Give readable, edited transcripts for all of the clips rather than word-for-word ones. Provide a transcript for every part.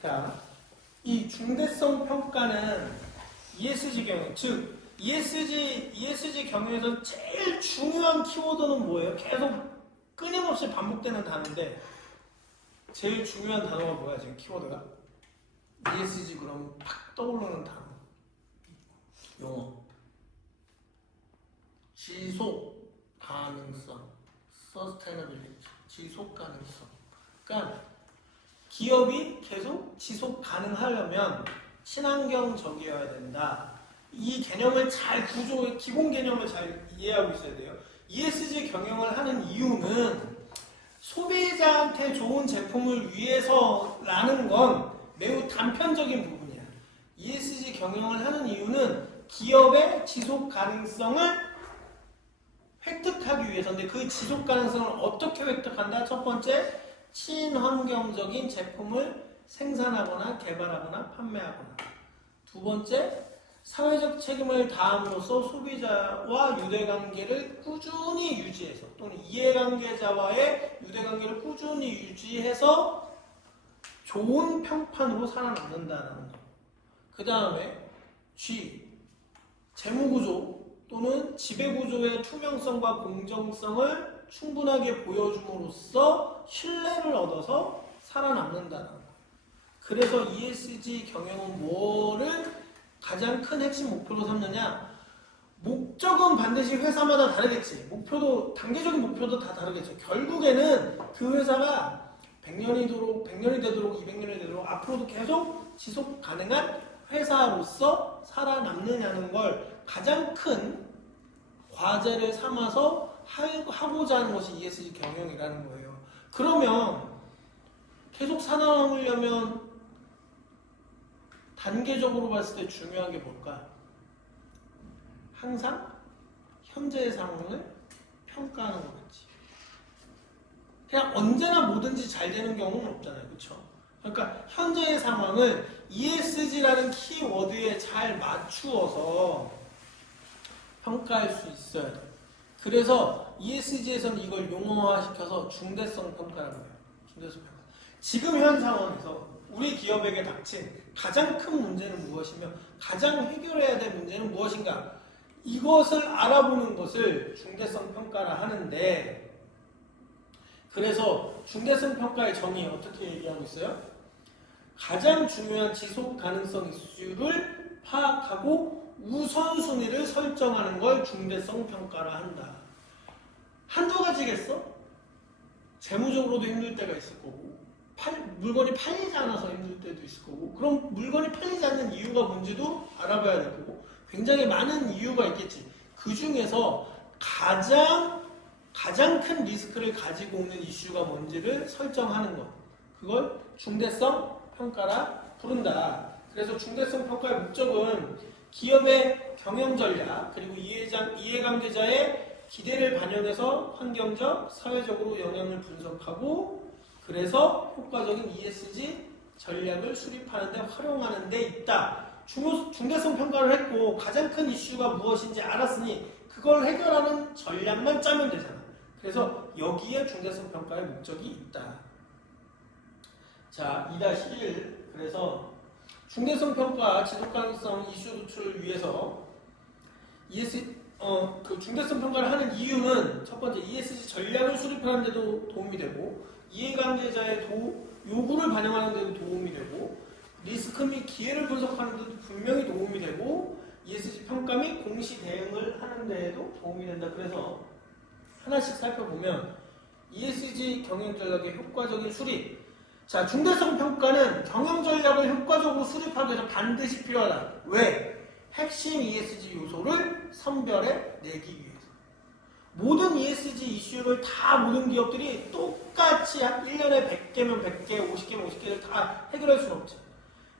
자, 이 중대성 평가는 ESG 경영, 즉 ESG 경영에서 제일 중요한 키워드는 뭐예요? 계속 끊임없이 반복되는 단어인데 제일 중요한 단어가 뭐야 지금 키워드가? ESG 그럼 팍 떠오르는 단어 용어 지속 가능성 sustainability 지속 가능성. 그러니까 기업이 계속 지속 가능하려면 친환경적이어야 된다. 이 개념을 잘 기본 개념을 잘 이해하고 있어야 돼요. ESG 경영을 하는 이유는 소비자한테 좋은 제품을 위해서라는 건 매우 단편적인 부분이야. ESG 경영을 하는 이유는 기업의 지속 가능성을 획득하기 위해서인데 그 지속 가능성을 어떻게 획득한다? 첫 번째, 친환경적인 제품을 생산하거나 개발하거나 판매하거나. 두 번째, 사회적 책임을 다함으로써 소비자와 유대관계를 꾸준히 유지해서 또는 이해관계자와의 유대관계를 꾸준히 유지해서 좋은 평판으로 살아남는다는 거. 그 다음에 G, 재무구조 또는 지배구조의 투명성과 공정성을 충분하게 보여줌으로써 신뢰를 얻어서 살아남는다는 거. 그래서 ESG 경영은 뭐를 가장 큰 핵심 목표로 삼느냐? 목적은 반드시 회사마다 다르겠지. 목표도 단계적인 목표도 다 다르겠죠. 결국에는 그 회사가 100년이 되도록 200년이 되도록 앞으로도 계속 지속 가능한 회사로서 살아남느냐는 걸 가장 큰 과제를 삼아서 하고자 하는 것이 ESG 경영이라는 거예요. 그러면 계속 살아남으려면 단계적으로 봤을 때 중요한 게 뭘까? 항상 현재의 상황을 평가하는 거겠지. 그냥 언제나 뭐든지 잘 되는 경우는 없잖아요. 그렇죠? 그러니까 현재의 상황을 ESG라는 키워드에 잘 맞추어서 평가할 수 있어야 돼요. 그래서 ESG에서는 이걸 용어화시켜서 중대성 평가라고 해요. 중대성 평가. 지금 현 상황에서 우리 기업에게 닥친 가장 큰 문제는 무엇이며 가장 해결해야 될 문제는 무엇인가? 이것을 알아보는 것을 중대성 평가라 하는데, 그래서 중대성 평가의 정의 어떻게 얘기하고 있어요? 가장 중요한 지속 가능성 이슈를 파악하고 우선순위를 설정하는 걸 중대성 평가라 한다. 한두 가지겠어? 재무적으로도 힘들 때가 있을 거고, 물건이 팔리지 않아서 힘들 때도 있을 거고, 그럼 물건이 팔리지 않는 이유가 뭔지도 알아봐야 될 거고, 굉장히 많은 이유가 있겠지. 그 중에서 가장 큰 리스크를 가지고 오는 이슈가 뭔지를 설정하는 것, 그걸 중대성 평가라 부른다. 그래서 중대성 평가의 목적은 기업의 경영 전략 그리고 이해관계자의 기대를 반영해서 환경적, 사회적으로 영향을 분석하고, 그래서 효과적인 ESG 전략을 수립하는 데 활용하는 데 있다. 중대성 평가를 했고 가장 큰 이슈가 무엇인지 알았으니 그걸 해결하는 전략만 짜면 되잖아. 그래서 여기에 중대성 평가의 목적이 있다. 자, 2-1. 그래서 중대성 평가 지속가능성 이슈 도출을 위해서 그 중대성 평가를 하는 이유는 첫 번째, ESG 전략을 수립하는 데도 도움이 되고, 이해관계자의 요구를 반영하는 데도 도움이 되고, 리스크 및 기회를 분석하는 데도 분명히 도움이 되고, ESG 평가 및 공시 대응을 하는 데에도 도움이 된다. 그래서 하나씩 살펴보면 ESG 경영 전략의 효과적인 수립. 자, 중대성 평가는 경영 전략을 효과적으로 수립하기 위해서 반드시 필요하다. 왜? 핵심 ESG 요소를 선별해 내기 위해서. 모든 ESG 이슈를 다 모든 기업들이 똑같이 1년에 100개면 100개, 50개면 50개를 다 해결할 수는 없지.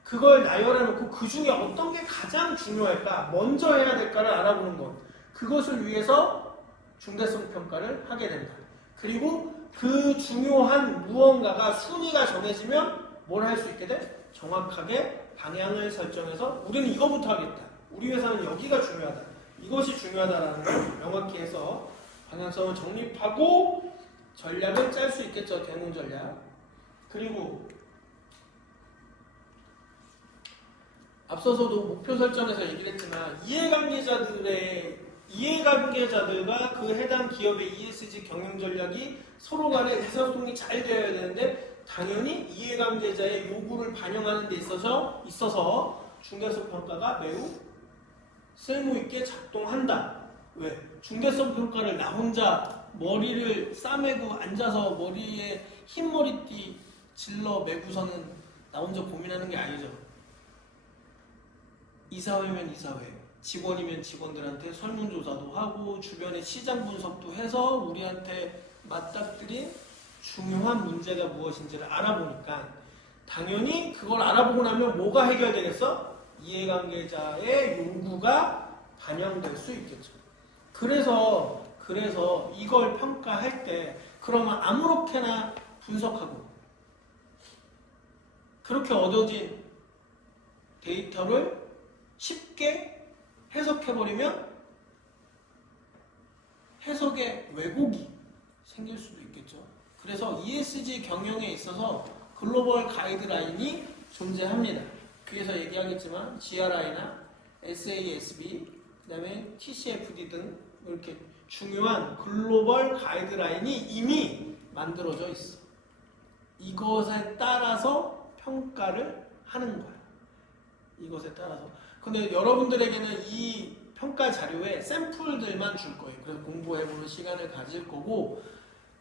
그걸 나열해놓고 그 중에 어떤 게 가장 중요할까, 먼저 해야 될까를 알아보는 것. 그것을 위해서 중대성 평가를 하게 된다. 그리고 그 중요한 무언가가 순위가 정해지면 뭘 할 수 있게 돼? 정확하게 방향을 설정해서 우리는 이거부터 하겠다. 우리 회사는 여기가 중요하다. 이것이 중요하다라는 걸 명확히 해서 방향성을 정립하고 전략을 짤 수 있겠죠. 대응 전략. 그리고 앞서서도 목표 설정에서 얘기를 했지만 이해관계자들과 그 해당 기업의 ESG 경영 전략이 서로 간에 의사소통이 잘 되어야 되는데 당연히 이해관계자의 요구를 반영하는 데 있어서 중대성 평가가 매우 쓸모있게 작동한다. 왜? 중대성 평가를 나 혼자 머리를 싸매고 앉아서 머리에 흰 머리띠 질러 매고서는 나 혼자 고민하는 게 아니죠. 이사회면 이사회, 직원이면 직원들한테 설문조사도 하고 주변의 시장 분석도 해서 우리한테 맞닥뜨린 중요한 문제가 무엇인지를 알아보니까 당연히 그걸 알아보고 나면 뭐가 해결되겠어? 이해관계자의 요구가 반영될 수 있겠죠. 그래서 이걸 평가할 때 그러면 아무렇게나 분석하고 그렇게 얻어진 데이터를 쉽게 해석해버리면 해석에 왜곡이 생길 수도 있겠죠. 그래서 ESG 경영에 있어서 글로벌 가이드라인이 존재합니다. 뒤에서 얘기하겠지만 GRI나 SASB, 그 다음에 TCFD 등 이렇게 중요한 글로벌 가이드라인이 이미 만들어져 있어. 이것에 따라서 평가를 하는 거야. 이것에 따라서. 근데 여러분들에게는 이 평가 자료에 샘플들만 줄 거예요. 그래서 공부해보는 시간을 가질 거고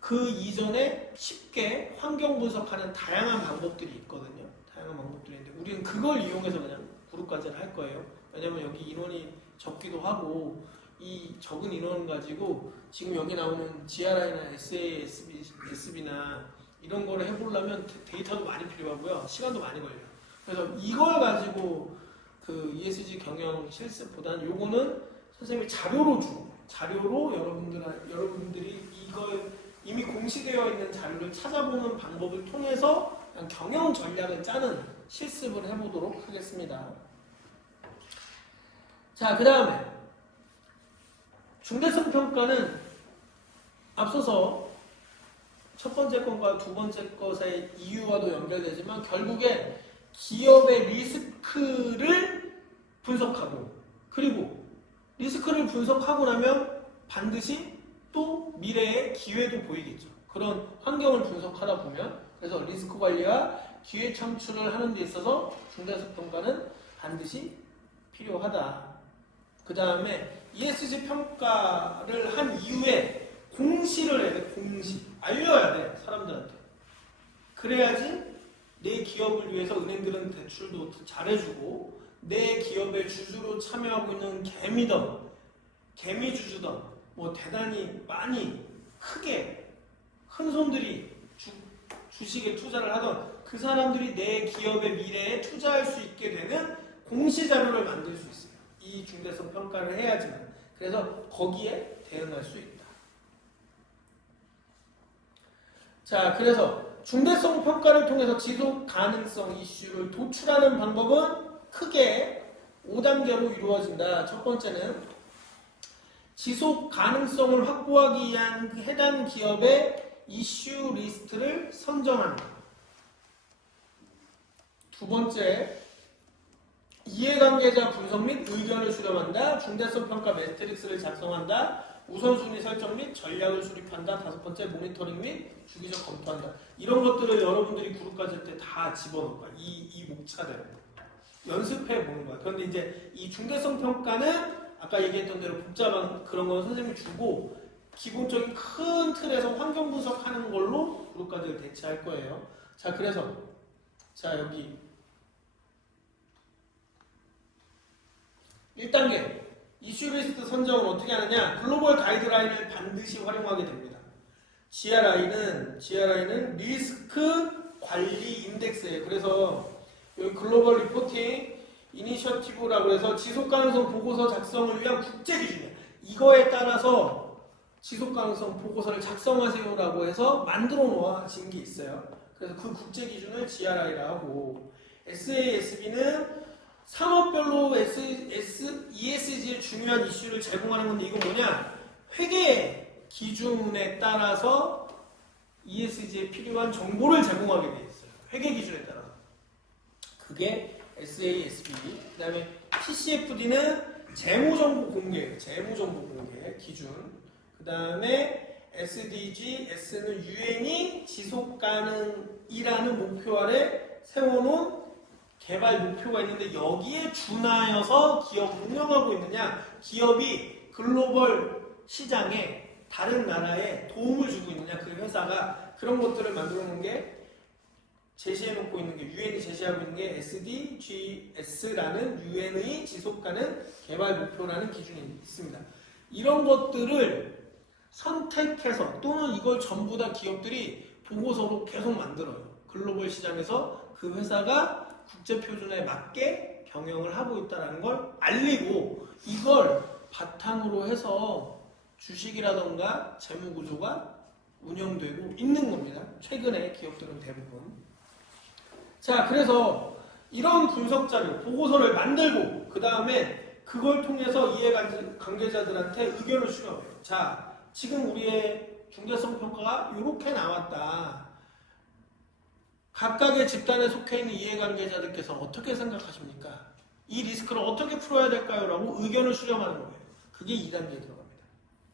그 이전에 쉽게 환경 분석하는 다양한 방법들이 있거든요. 다양한 방법들이 있는데 우리는 그걸 이용해서 그냥 그룹 과제를 할 거예요. 왜냐면 여기 인원이 적기도 하고 이 적은 인원 가지고 지금 여기 나오는 GRI나 SASB나 이런 거를 해보려면 데이터도 많이 필요하고요. 시간도 많이 걸려요. 그래서 이걸 가지고 그 ESG 경영 실습보다는 요거는 선생님이 자료로 주고 자료로 여러분들이 이걸 이미 공시되어 있는 자료를 찾아보는 방법을 통해서 경영 전략을 짜는 실습을 해보도록 하겠습니다. 자, 그 다음에 중대성 평가는 앞서서 첫 번째 것과 두 번째 것의 이유와도 연결되지만 결국에 기업의 리스크를 분석하고 그리고 리스크를 분석하고 나면 반드시 또 미래의 기회도 보이겠죠. 그런 환경을 분석하다 보면 그래서 리스크 관리와 기회 창출을 하는 데 있어서 중대성 평가는 반드시 필요하다. 그 다음에 ESG 평가를 한 이후에 공시를 해야 돼. 공시. 알려야 돼. 사람들한테. 그래야지 내 기업을 위해서 은행들은 대출도 잘해주고 내 기업의 주주로 참여하고 있는 개미주주든 뭐 대단히 많이 크게 큰 손들이 주식에 투자를 하던 그 사람들이 내 기업의 미래에 투자할 수 있게 되는 공시자료를 만들 수 있어요. 이 중대성 평가를 해야지만. 그래서 거기에 대응할 수 있다. 자, 그래서 중대성 평가를 통해서 지속 가능성 이슈를 도출하는 방법은 크게 5단계로 이루어진다. 첫 번째는 지속 가능성을 확보하기 위한 해당 기업의 이슈 리스트를 선정한다. 두 번째, 이해관계자 분석 및 의견을 수렴한다. 중대성 평가 매트릭스를 작성한다. 우선순위 설정 및 전략을 수립한다. 다섯 번째, 모니터링 및 주기적 검토한다. 이런 것들을 여러분들이 그룹 가질 때 다 집어넣을 거야. 이 목차대로 연습해 보는 거야. 그런데 이제 이 중대성 평가는 아까 얘기했던 대로 복잡한 그런 건 선생님이 주고 기본적인 큰 틀에서 환경 분석하는 걸로 그룹 과제를 대체할 거예요. 자, 그래서 자, 여기 1단계 이슈 리스트 선정을 어떻게 하느냐? 글로벌 가이드라인을 반드시 활용하게 됩니다. GRI는 리스크 관리 인덱스예요. 그래서 여기 글로벌 리포팅 이니셔티브라고 해서 지속가능성 보고서 작성을 위한 국제 기준이에요. 이거에 따라서 지속가능성 보고서를 작성하세요라고 해서 만들어 놓아진 게 있어요. 그래서 그 국제 기준을 GRI라 하고 SASB는 산업별로 ESG의 중요한 이슈를 제공하는 건데 이건 뭐냐? 회계 기준에 따라서 ESG에 필요한 정보를 제공하게 돼 있어요. 회계 기준에 따라서. 그게 SASB. 그 다음에 TCFD는 재무정보 공개, 재무정보 공개 기준. 그 다음에 SDG, S는 유엔이 지속가능이라는 목표 아래 세워놓은 개발 목표가 있는데 여기에 준하여서 기업을 운영하고 있느냐, 기업이 글로벌 시장에 다른 나라에 도움을 주고 있느냐, 그 회사가 그런 것들을 만들어 놓은 게 제시해놓고 있는 게 유엔이 제시하고 있는 게 SDGs라는 유엔의 지속가능 개발 목표라는 기준이 있습니다. 이런 것들을 선택해서 또는 이걸 전부 다 기업들이 보고서로 계속 만들어요. 글로벌 시장에서 그 회사가 국제 표준에 맞게 경영을 하고 있다는 걸 알리고 이걸 바탕으로 해서 주식이라던가 재무구조가 운영되고 있는 겁니다. 최근에 기업들은 대부분. 자, 그래서 이런 분석 자료, 보고서를 만들고 그 다음에 그걸 통해서 이해관계자들한테 의견을 수렴해요. 자, 지금 우리의 중대성 평가가 이렇게 나왔다. 각각의 집단에 속해 있는 이해관계자들께서 어떻게 생각하십니까? 이 리스크를 어떻게 풀어야 될까요? 라고 의견을 수렴하는 거예요. 그게 2단계에 들어갑니다.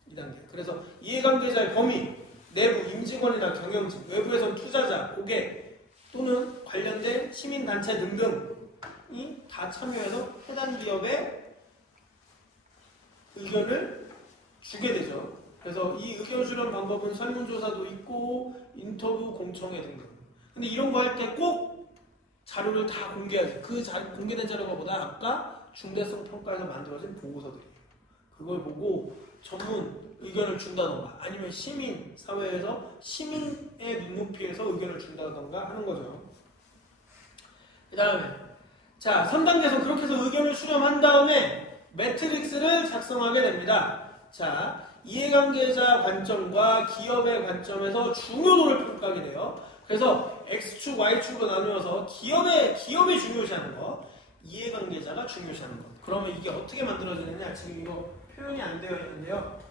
2단계. 그래서 이해관계자의 범위, 내부 임직원이나 경영진, 외부에서는 투자자, 고객 또는 관련된 시민단체 등등이 다 참여해서 해당 기업의 의견을 주게 되죠. 그래서 이 의견 수렴 방법은 설문조사도 있고 인터뷰, 공청회 등등. 근데 이런 거 할 때 꼭 자료를 다 공개하지. 그 공개된 자료가 보다 아까 중대성 평가에서 만들어진 보고서들이에요. 그걸 보고 전문 의견을 준다던가 아니면 시민 사회에서 시민의 눈높이에서 의견을 준다던가 하는 거죠. 그 다음에 자 3단계에서 그렇게 해서 의견을 수렴한 다음에 매트릭스를 작성하게 됩니다. 자 이해관계자 관점과 기업의 관점에서 중요도를 평가하게 돼요. 그래서 X축, Y축으로 나누어서 기업이 중요시하는 거, 이해관계자가 중요시하는 거. 그러면 이게 어떻게 만들어지느냐? 지금 이거 표현이 안 되어 있는데요.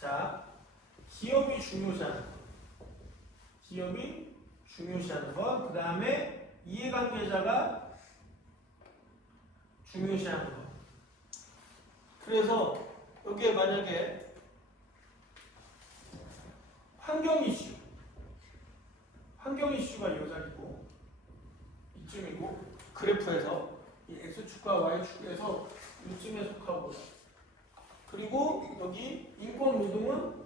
자, 기업이 중요시하는 것, 기업이 중요시하는 것, 그 다음에 이해관계자가 중요시하는 것. 그래서 여기에 만약에 환경 이슈가 이 자리고 이쯤이고 그래프에서 이 X축과 Y축에서 이쯤에 속하고 그리고 여기 인권 노동은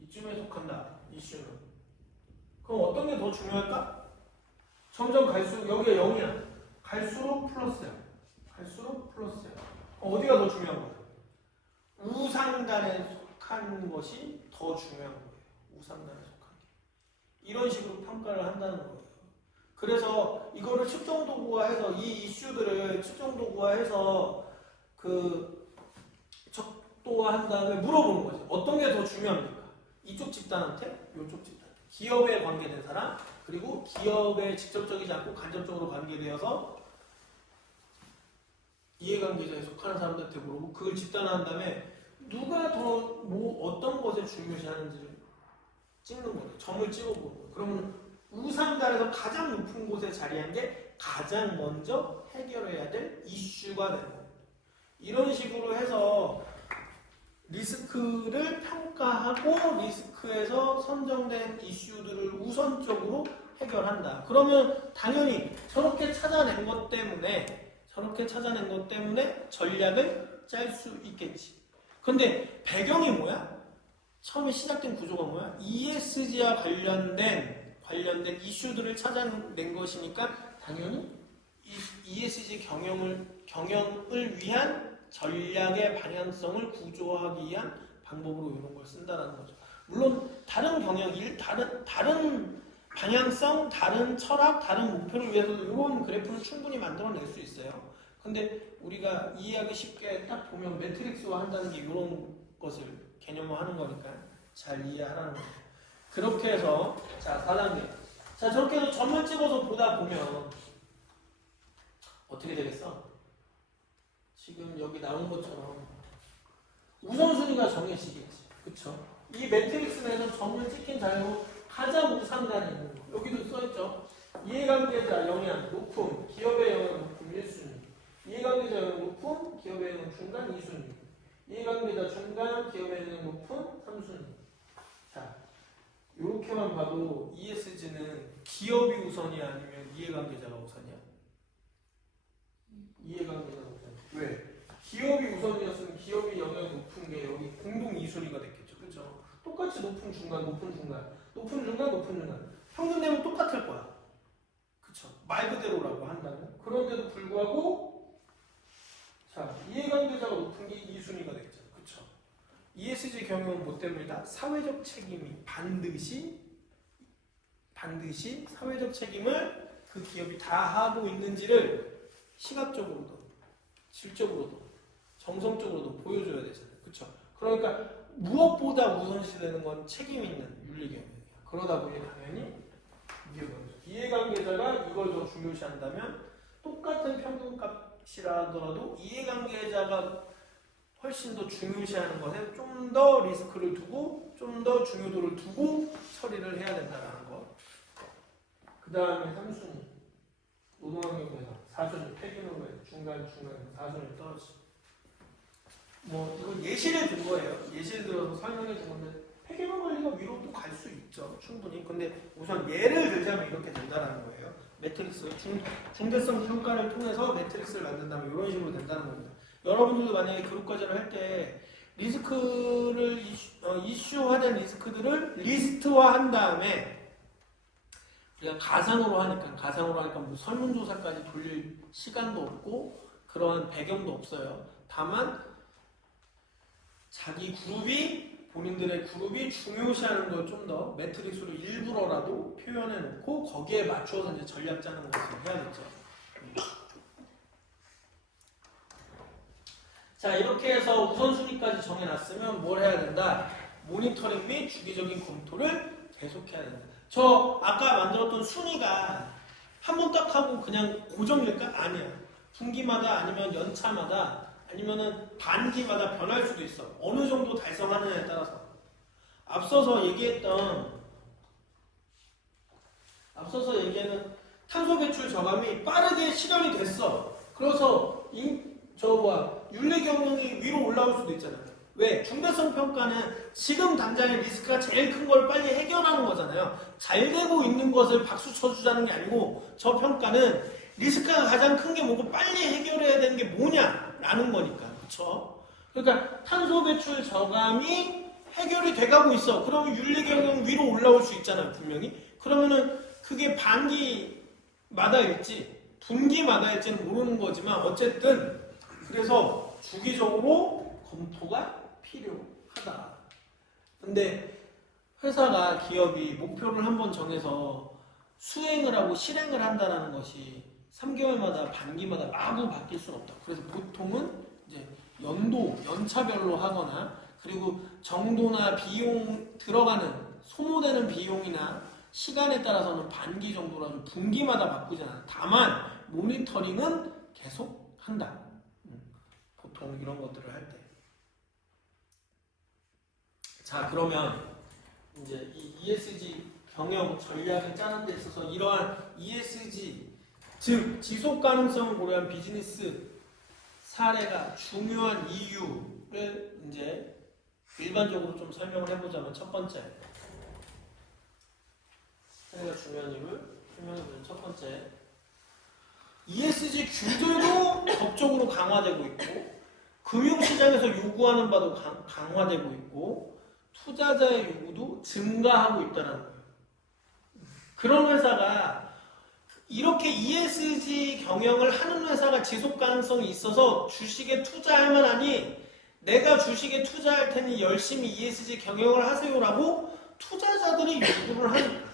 이쯤에 속한다. 이슈는. 그럼 어떤 게 더 중요할까? 점점 갈수록 여기가 0이야. 갈수록 플러스야. 갈수록 플러스야. 어디가 더 중요한 거야? 우상단에 속한 것이 더 중요한 거예요. 우상단에 속한 게. 이런 식으로 평가를 한다는 거예요. 그래서 이거를 측정 도구화해서 이 이슈들을 측정 도구화해서 척도화한 다음에 물어보는 거지. 어떤 게 더 중요합니까? 이쪽 집단한테, 이쪽 집단. 기업에 관계된 사람, 그리고 기업에 직접적이지 않고 간접적으로 관계되어서 이해관계자에 속하는 사람들한테 물어보고 그걸 집단화한 다음에 누가 더 어떤 것에 중요시하는지를 찍는 거예요. 점을 찍어보는 거예요. 그러면 우상단에서 가장 높은 곳에 자리한 게 가장 먼저 해결해야 될 이슈가 되는 거예요. 이런 식으로 해서 리스크를 평가하고 리스크에서 선정된 이슈들을 우선적으로 해결한다. 그러면 당연히 저렇게 찾아낸 것 때문에 전략을 짤 수 있겠지. 근데 배경이 뭐야? 처음에 시작된 구조가 뭐야? ESG와 관련된 이슈들을 찾아낸 것이니까 당연히 ESG 경영을 위한 전략의 방향성을 구조하기 위한 방법으로 이런 걸 쓴다는 거죠. 물론 다른 다른 방향성, 다른 철학, 다른 목표를 위해서도 이런 그래프는 충분히 만들어낼 수 있어요. 근데 우리가 이해하기 쉽게 딱 보면 매트릭스화 한다는 게 이런 것을 개념화하는 거니까 잘 이해하라는 거예요. 그렇게 해서 자 4단계 자 저렇게 해서 점을 찍어서 보다 보면 어떻게 되겠어? 지금 여기 나온 것처럼 우선순위가 정해지겠지. 그쵸? 이 매트릭스 내에서 점을 찍힌 자료로 가장 우상단이 있는 거. 여기도 써있죠. 이해관계자 영향 높음, 기업의 영향 높음 1순위. 이해관계자 영향 높음, 기업의 영향 중간 2순위. 이해관계자 중간, 기업의 영향 높음 3순위. 자, 이렇게만 봐도 ESG는 기업이 우선이야 아니면 이해관계자가 우선이야? 이해관계자가 우선. 왜? 기업이 우선이었으면 기업이 영향이 높은 게 여기 공동 2순위가 됐겠죠. 그렇죠? 똑같이 높은 중간, 높은 중간, 높은 중간, 높은 중간. 평균 되면 똑같을 거야. 그쵸? 말 그대로라고 한다면. 그런데도 불구하고 자, 이해관계자가 높은 게 2순위가 되겠죠. 그쵸? ESG 경영은 뭐 때문이다? 사회적 책임이 반드시 사회적 책임을 그 기업이 다 하고 있는지를 시각적으로도 질적으로도 정성적으로도 보여줘야 되잖아요. 그쵸? 그러니까 무엇보다 우선시되는 건 책임 있는 윤리경영이에요. 그러다 보니 당연히 이해관계자가 이걸 더 중요시한다면 똑같은 평균값이라 하더라도 이해관계자가 훨씬 더 중요시하는 것에 좀 더 리스크를 두고 좀 더 중요도를 두고 처리를 해야 된다는 것. 그 다음에 3순위 노동환경에서 4순위 폐기물에 중간 4순위 떨어지고 뭐 이건 예시를 든 거예요. 예시를 들어서 설명해 준 건데 폐기물 관리가 위로 또 갈 수 있죠. 충분히. 근데 우선 예를 들자면 이렇게 된다는 거예요. 매트릭스 중대성 평가를 통해서 매트릭스를 만든다면 이런 식으로 된다는 겁니다. 여러분들도 만약에 그룹 과제를 할 때 리스크를 이슈화된 리스크들을 리스트화한 다음에 우리가 가상으로 하니까 뭐 설문조사까지 돌릴 시간도 없고 그런 배경도 없어요. 다만 본인들의 그룹이 중요시하는 걸 좀 더 매트릭스로 일부러라도 표현해 놓고 거기에 맞추어서 이제 전략 짜는 것을 해야겠죠. 자, 이렇게 해서 우선순위까지 정해놨으면 뭘 해야 된다? 모니터링 및 주기적인 검토를 계속해야 된다. 저 아까 만들었던 순위가 한 번 딱 하고 그냥 고정일까? 아니야. 분기마다 아니면 연차마다 아니면은 반기마다 변할 수도 있어. 어느 정도 달성하느냐에 따라서. 앞서서 얘기하는 탄소 배출 저감이 빠르게 실현이 됐어. 그래서 윤리 경영이 위로 올라올 수도 있잖아요. 왜? 중대성 평가는 지금 당장의 리스크가 제일 큰 걸 빨리 해결하는 거잖아요. 잘 되고 있는 것을 박수 쳐주자는 게 아니고 저 평가는 리스크가 가장 큰 게 뭐고 빨리 해결해야 되는 게 뭐냐라는 거니까. 그렇죠? 그러니까 탄소 배출 저감이 해결이 돼가고 있어. 그러면 윤리 경영 위로 올라올 수 있잖아요. 분명히. 그러면은 그게 반기마다일지 분기마다일지는 모르는 거지만 어쨌든 그래서 주기적으로 검토가 필요하다. 근데 기업이 목표를 한번 정해서 수행을 하고 실행을 한다는 것이 3개월마다 반기마다 마구 바뀔 수는 없다. 그래서 보통은 이제 연차별로 하거나 그리고 정도나 비용 소모되는 비용이나 시간에 따라서는 반기 정도라 좀 분기마다 바꾸지 않아. 다만 모니터링은 계속 한다. 보통 이런 것들을 할 때. 자, 그러면 이제 이 ESG 경영 전략을 짜는 데 있어서 이러한 ESG 즉 지속 가능성을 고려한 비즈니스 사례가 중요한 이유를 이제 일반적으로 좀 설명을 해보자면 첫 번째 사례가 중요한 이유를 설명해보자면 첫 번째 ESG 규제도 법적으로 강화되고 있고 금융시장에서 요구하는 바도 강화되고 있고 투자자의 요구도 증가하고 있다는 거예요. 그런 회사가 이렇게 ESG 경영을 하는 회사가 지속 가능성이 있어서 주식에 투자할 만하니 내가 주식에 투자할 테니 열심히 ESG 경영을 하세요라고 투자자들이 요구를 하니까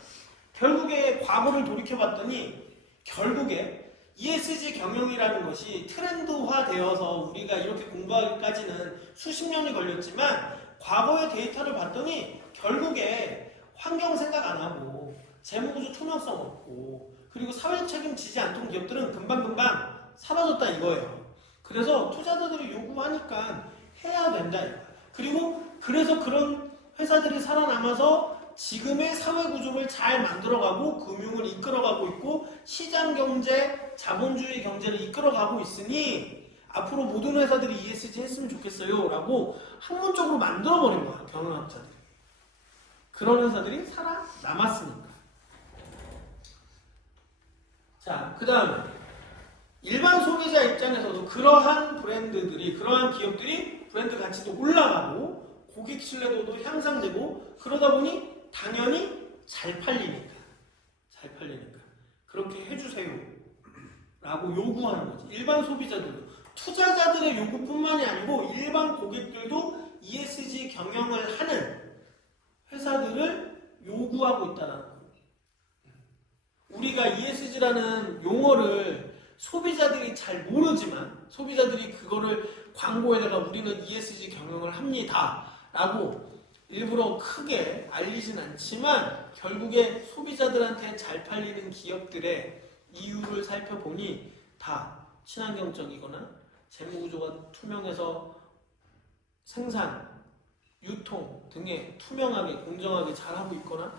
결국에 과거를 돌이켜봤더니 결국에 ESG 경영이라는 것이 트렌드화되어서 우리가 이렇게 공부하기까지는 수십 년이 걸렸지만 과거의 데이터를 봤더니 결국에 환경 생각 안 하고 재무구조 투명성 없고 그리고 사회 책임지지 않던 기업들은 금방금방 사라졌다 이거예요. 그래서 투자자들이 요구하니까 해야 된다 이거야. 그리고 그래서 그런 회사들이 살아남아서 지금의 사회 구조를 잘 만들어가고 금융을 이끌어가고 있고 시장 경제, 자본주의 경제를 이끌어가고 있으니 앞으로 모든 회사들이 ESG 했으면 좋겠어요 라고 학문적으로 만들어버린 거야, 경영학자들이. 그런 회사들이 살아남았으니까. 자, 그 다음에 일반 소비자 입장에서도 그러한 브랜드들이, 그러한 기업들이 브랜드 가치도 올라가고 고객 신뢰도도 향상되고 그러다 보니 당연히 잘 팔리니까 그렇게 해주세요 라고 요구하는 거지. 일반 소비자들도, 투자자들의 요구뿐만이 아니고 일반 고객들도 ESG 경영을 하는 회사들을 요구하고 있다는 거예요. 우리가 ESG라는 용어를 소비자들이 잘 모르지만 소비자들이 그거를 광고에다가 우리는 ESG 경영을 합니다 라고 일부러 크게 알리진 않지만 결국에 소비자들한테 잘 팔리는 기업들의 이유를 살펴보니 다 친환경적이거나 재무구조가 투명해서 생산, 유통 등에 투명하게 공정하게 잘하고 있거나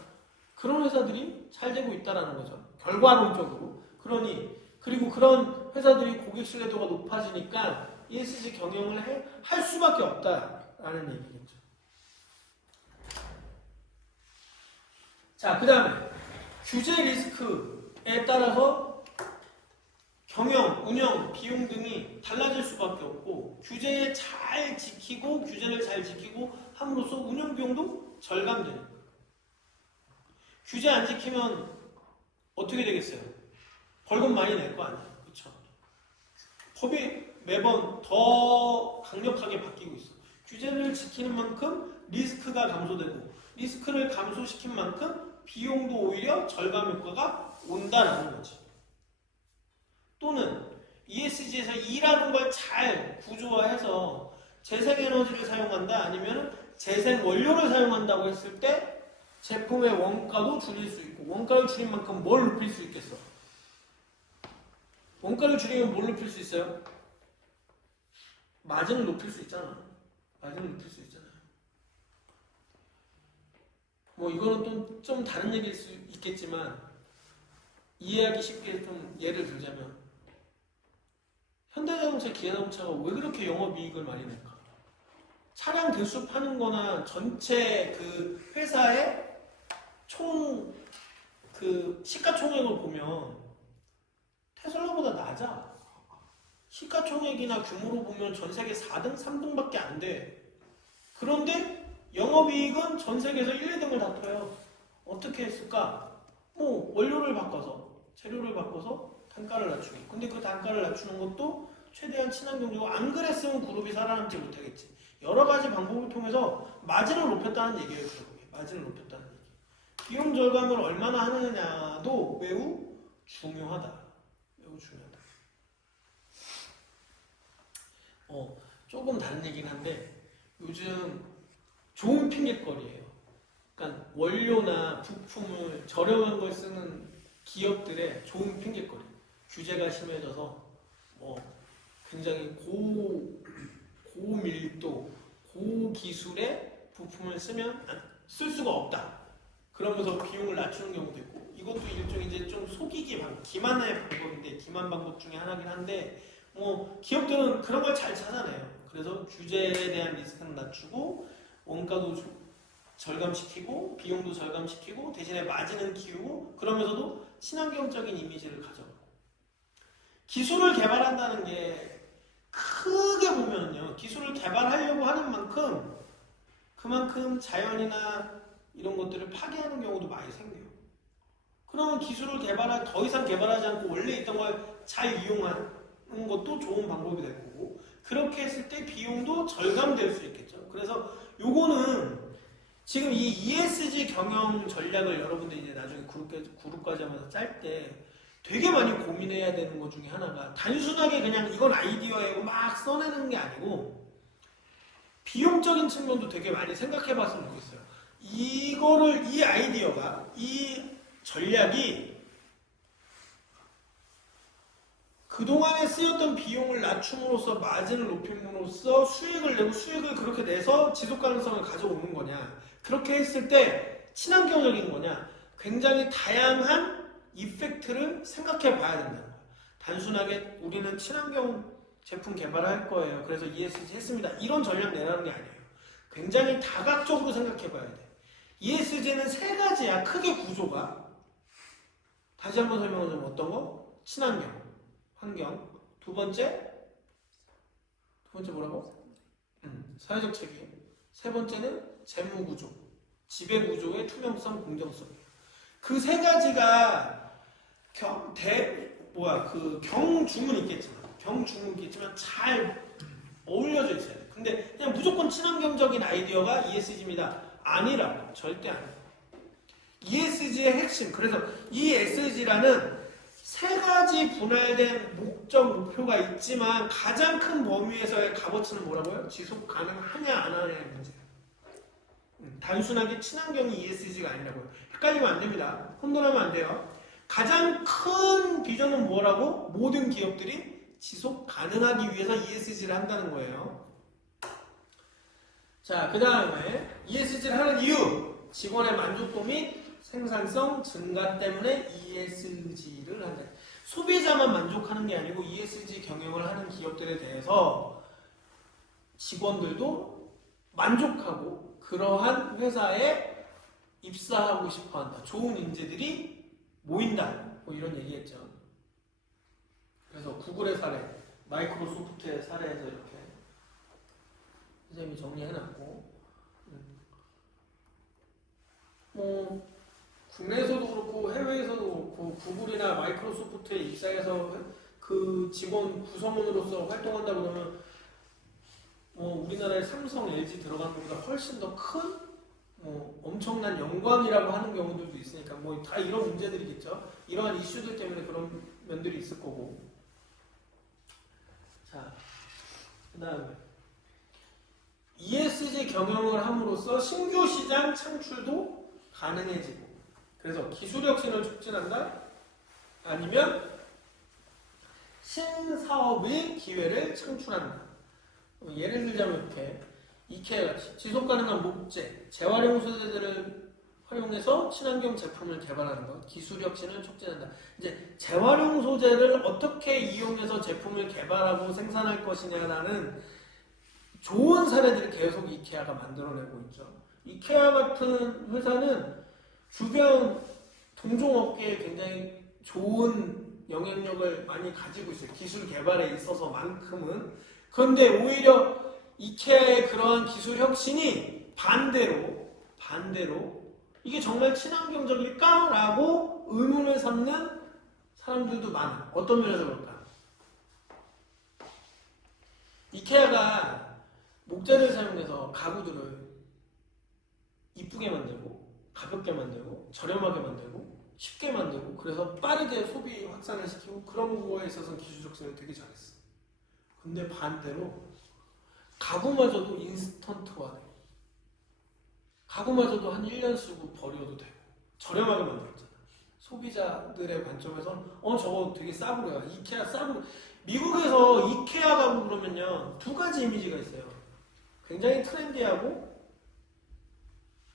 그런 회사들이 잘 되고 있다는 거죠. 결과론적으로. 그리고 그런 회사들이 고객 신뢰도가 높아지니까 ESG 경영을 할 수밖에 없다라는 얘기겠죠. 자, 그 다음에 규제 리스크에 따라서 경영, 운영, 비용 등이 달라질 수밖에 없고 규제를 잘 지키고 함으로써 운영 비용도 절감되는 거예요. 규제 안 지키면 어떻게 되겠어요? 벌금 많이 낼 거 아니에요. 그렇죠? 법이 매번 더 강력하게 바뀌고 있어. 규제를 지키는 만큼 리스크가 감소되고 리스크를 감소시킨 만큼 비용도 오히려 절감 효과가 온다는 거지. 또는 ESG에서 일하는 걸 잘 구조화해서 재생에너지를 사용한다 아니면 재생원료를 사용한다고 했을 때 제품의 원가도 줄일 수 있고 원가를 줄인 만큼 뭘 높일 수 있겠어? 원가를 줄이면 뭘 높일 수 있어요? 마진을 높일 수 있잖아. 뭐 이거는 또 좀 다른 얘기일 수 있겠지만 이해하기 쉽게 좀 예를 들자면 현대자동차, 기아자동차가 왜 그렇게 영업이익을 많이 낼까? 차량 대수 파는 거나 전체 그 회사의 총 그 시가총액을 보면 테슬라보다 낮아. 시가총액이나 규모로 보면 전 세계 4등, 3등밖에 안 돼. 그런데 영업이익은 전 세계에서 1, 2등을 다퉈요. 어떻게 했을까? 뭐 원료를 바꿔서, 재료를 바꿔서 단가를 낮추기. 근데 그 단가를 낮추는 것도 최대한 친환경적으로 안 그랬으면 그룹이 살아남지 못하겠지. 여러 가지 방법을 통해서 마진을 높였다는 얘기예요. 결국에. 마진을 높였다는 얘기. 비용 절감을 얼마나 하느냐도 매우 중요하다. 조금 다른 얘기긴 한데 요즘 좋은 핑계거리예요. 그러니까 원료나 부품을 저렴한 걸 쓰는 기업들의 좋은 핑계거리. 규제가 심해져서 굉장히 고밀도, 고기술의 부품을 쓸 수가 없다. 그러면서 비용을 낮추는 경우도 있고 이것도 일종의 이제 좀 속이기 기만의 방법인데 기만 방법 중에 하나긴 한데 기업들은 그런 걸 잘 찾아내요. 그래서 규제에 대한 리스크는 낮추고 원가도 절감시키고 비용도 절감시키고 대신에 마진은 키우고 그러면서도 친환경적인 이미지를 가져가고 기술을 개발한다는 게 크게 보면요. 기술을 개발하려고 하는 만큼 그만큼 자연이나 이런 것들을 파괴하는 경우도 많이 생겨요. 그러면 기술을 더 이상 개발하지 않고 원래 있던 걸 잘 이용하는 것도 좋은 방법이 될 거고 그렇게 했을 때 비용도 절감될 수 있겠죠. 그래서 요거는 지금 이 ESG 경영 전략을 여러분들이 이제 나중에 그룹까지 하면서 짤 때 되게 많이 고민해야 되는 것 중에 하나가 단순하게 그냥 이건 아이디어예요 막 써내는 게 아니고 비용적인 측면도 되게 많이 생각해 봤으면 좋겠어요. 이 아이디어가, 이 전략이 그동안에 쓰였던 비용을 낮춤으로써 마진을 높임으로써 수익을 내고 수익을 그렇게 내서 지속 가능성을 가져오는 거냐. 그렇게 했을 때 친환경적인 거냐? 굉장히 다양한 이펙트를 생각해 봐야 된다는 거예요. 단순하게 우리는 친환경 제품 개발할 거예요. 그래서 ESG 했습니다. 이런 전략 내라는 게 아니에요. 굉장히 다각적으로 생각해 봐야 돼. ESG는 세 가지야. 크게 구조가. 다시 한번 설명하자면 어떤 거? 친환경, 환경. 두 번째 뭐라고? 사회적 책임. 세 번째는 재무 구조, 지배 구조의 투명성, 공정성이에요. 그 세 가지가 경중은 있겠지만 잘 어울려져 있어야 돼. 근데 그냥 무조건 친환경적인 아이디어가 ESG입니다. 아니라고. 절대 아니에요. ESG의 핵심. 그래서 ESG라는 세 가지 분할된 목적, 목표가 있지만 가장 큰 범위에서의 값어치는 뭐라고요? 지속 가능하냐 안 하냐의 문제예요. 단순하게 친환경이 ESG가 아니라고요. 헷갈리면 안 됩니다. 혼돈하면 안 돼요. 가장 큰 비전은 뭐라고? 모든 기업들이 지속 가능하기 위해서 ESG를 한다는 거예요. 자, 그 다음에 ESG를 하는 이유. 직원의 만족도 및 생산성 증가 때문에 ESG를 한다. 소비자만 만족하는 게 아니고 ESG 경영을 하는 기업들에 대해서 직원들도 만족하고 그러한 회사에 입사하고 싶어한다. 좋은 인재들이 모인다. 뭐 이런 얘기했죠. 그래서 구글의 사례, 마이크로소프트의 사례에서 이렇게 선생님이 정리해놨고, 뭐 국내에서도 그렇고 해외에서도 그렇고 구글이나 마이크로소프트에 입사해서 그 직원 구성원으로서 활동한다 그러면 우리나라의 삼성, LG 들어간 것보다 훨씬 더 큰 엄청난 영광이라고 하는 경우들도 있으니까 뭐 다 이런 문제들이겠죠. 이러한 이슈들 때문에 그런 면들이 있을 거고. 자, 그다음에 ESG 경영을 함으로써 신규 시장 창출도 가능해지고, 그래서 기술 혁신을 촉진한다? 아니면 신사업의 기회를 창출한다. 예를 들자면 이렇게 이케아같이 지속가능한 목재, 재활용 소재들을 활용해서 친환경 제품을 개발하는 것, 기술 혁신을 촉진한다. 이제 재활용 소재를 어떻게 이용해서 제품을 개발하고 생산할 것이냐라는 좋은 사례들을 계속 이케아가 만들어내고 있죠. 이케아 같은 회사는 주변 동종업계에 굉장히 좋은 영향력을 많이 가지고 있어요. 기술 개발에 있어서만큼은. 그런데 오히려 이케아의 그러한 기술 혁신이 반대로 이게 정말 친환경적일까라고 의문을 삼는 사람들도 많아. 어떤 면에서 그럴까? 이케아가 목재를 사용해서 가구들을 이쁘게 만들고 가볍게 만들고 저렴하게 만들고 쉽게 만들고 그래서 빠르게 소비 확산을 시키고 그런 거에 있어서는 기술 혁신을 되게 잘했어. 근데 반대로 가구마저도 인스턴트화돼. 가구마저도 한 1년 쓰고 버려도 되고 저렴하게 만들었잖아. 소비자들의 관점에서는 저거 되게 싸구려야. 이케아 싸구려. 미국에서 이케아 가구 그러면요 두 가지 이미지가 있어요. 굉장히 트렌디하고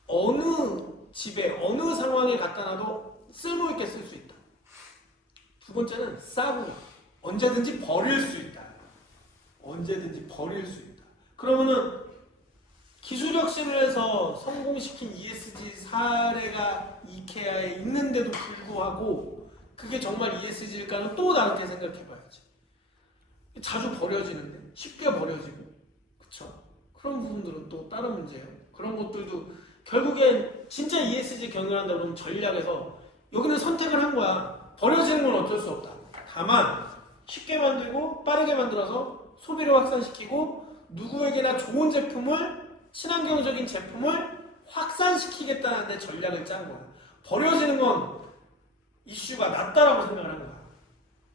어느 집에 어느 상황에 갖다 놔도 쓸모있게 쓸 수 있다. 두 번째는 싸구려. 언제든지 버릴 수 있다. 언제든지 버릴 수 있다. 그러면은 기술 혁신을 해서 성공시킨 ESG 사례가 이케아에 있는데도 불구하고 그게 정말 ESG일까는 또 다르게 생각해봐야지. 자주 버려지는데 쉽게 버려지고 그쵸? 그런 부분들은 또 다른 문제예요. 그런 것들도 결국엔 진짜 ESG 경영한다 그러면 전략에서 여기는 선택을 한 거야. 버려지는 건 어쩔 수 없다. 다만 쉽게 만들고 빠르게 만들어서 소비를 확산시키고 누구에게나 좋은 제품을 친환경적인 제품을 확산시키겠다는 데 전략을 짠 거야. 버려지는 건 이슈가 낮다라고 생각을 한 거야.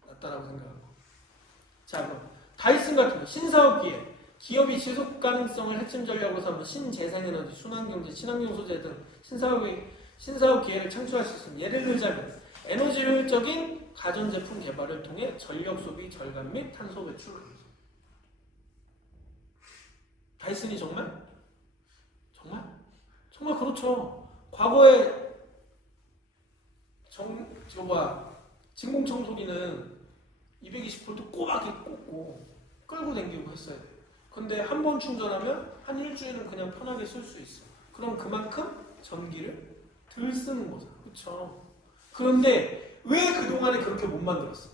낮다라고 생각하고. 자, 그럼 다이슨 같은 거 신사업 기획. 기업이 지속 가능성을 핵심 전략으로 삼는 신재생에너지, 순환경제, 친환경 소재 등 신사업 기회를 창출할 수 있습니다. 예를 들자면 에너지 효율적인 가전제품 개발을 통해 전력 소비 절감 및 탄소 배출 감소. 다이슨이 정말 그렇죠. 과거에 진공청소기는 220V 꼬박이 꽂고 끌고 다니고 했어야 돼. 근데 한 번 충전하면 한 일주일은 그냥 편하게 쓸 수 있어. 그럼 그만큼 전기를 덜 쓰는 거잖아. 그쵸? 그런데 왜 그동안에 그렇게 못 만들었어?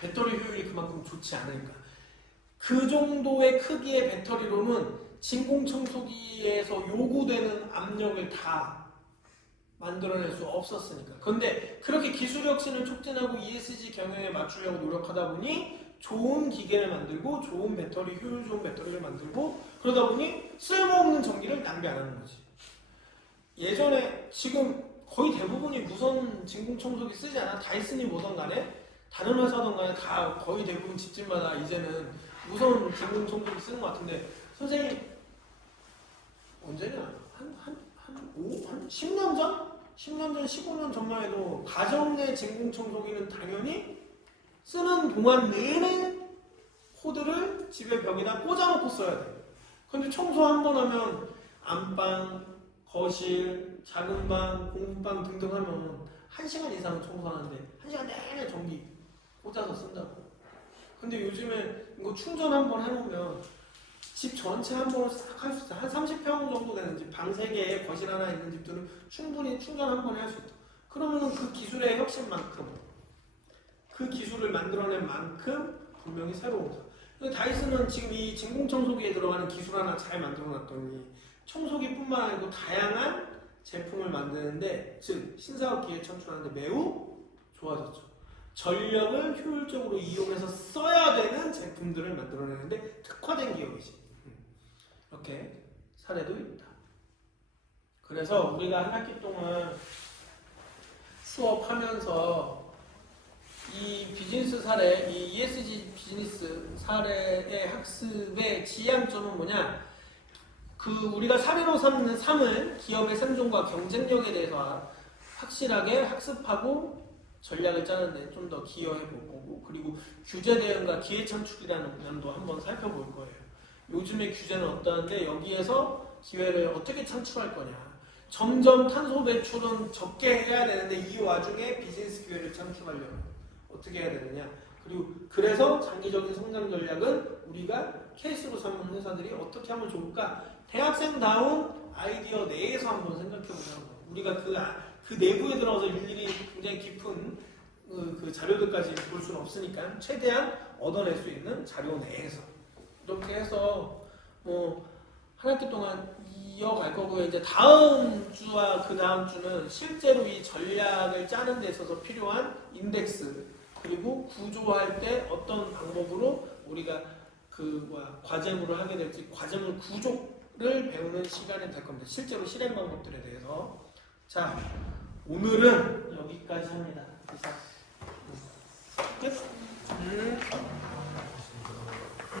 배터리 효율이 그만큼 좋지 않으니까. 그 정도의 크기의 배터리로는 진공청소기에서 요구되는 압력을 다 만들어낼 수 없었으니까. 그런데 그렇게 기술 혁신을 촉진하고 ESG 경영에 맞추려고 노력하다 보니 좋은 기계를 만들고 좋은 배터리, 효율 좋은 배터리를 만들고 그러다 보니 쓸모없는 전기를 낭비 안 하는 거지. 예전에 지금 거의 대부분이 무선 진공청소기 쓰지 않아? 다이슨이 뭐든 간에 다른 회사든 간에 다 거의 대부분 집집마다 이제는 무선 진공청소기 쓰는 것 같은데 선생님 언제냐? 한 10년 전? 10년 전, 15년 전만 해도 가정 내 진공청소기는 당연히 쓰는 동안 내내 코드를 집의 벽에다 꽂아놓고 써야 돼. 근데 청소 한 번 하면 안방, 거실, 작은 방, 공부방 등등 하면 1시간 이상은 청소하는데 1시간 내내 전기 꽂아서 쓴다고. 근데 요즘에 이거 충전 한 번 해놓으면 집 전체 한 번을 싹 할 수 있어. 한 30평 정도 되는 집, 방 3개, 거실 하나 있는 집들은 충분히 충전 한 번에 할 수 있다. 그러면 그 기술의 혁신만큼, 그 기술을 만들어낸 만큼 분명히 새로운 거죠. 근데 다이슨은 지금 이 진공청소기에 들어가는 기술 하나 잘 만들어놨더니 청소기뿐만 아니고 다양한 제품을 만드는데, 즉 신사업 기회 창출하는데 매우 좋아졌죠. 전력을 효율적으로 이용해서 써야 되는 제품들을 만들어내는데 특화된 기업이지. 이렇게 사례도 있다. 그래서 우리가 한 학기 동안 수업하면서 이 비즈니스 사례, 이 ESG 비즈니스 사례의 학습의 지향점은 뭐냐? 그 우리가 사례로 삼는 3을 기업의 생존과 경쟁력에 대해서 확실하게 학습하고 전략을 짜는데 좀 더 기여해 볼 거고, 그리고 규제 대응과 기회 창출이라는 면도 한번 살펴볼 거예요. 요즘의 규제는 어떠한데 여기에서 기회를 어떻게 창출할 거냐. 점점 탄소 배출은 적게 해야 되는데 이 와중에 비즈니스 기회를 창출하려면 어떻게 해야 되느냐. 그리고 그래서 장기적인 성장 전략은 우리가 케이스로 삼는 회사들이 어떻게 하면 좋을까. 대학생다운 아이디어 내에서 한번 생각해 보자는 거예요. 우리가 그 내부에 들어가서 일일이 굉장히 깊은 그 자료들까지 볼 수는 없으니까 최대한 얻어낼 수 있는 자료 내에서 이렇게 해서 뭐 한 학기 동안 이어갈 거고요. 이제 다음 주와 그 다음 주는 실제로 이 전략을 짜는 데 있어서 필요한 인덱스, 그리고 구조할 때 어떤 방법으로 우리가 과제물을 하게 될지, 과제물 구조를 배우는 시간이 될 겁니다. 실제로 실행 방법들에 대해서. 자, 오늘은 여기까지 합니다.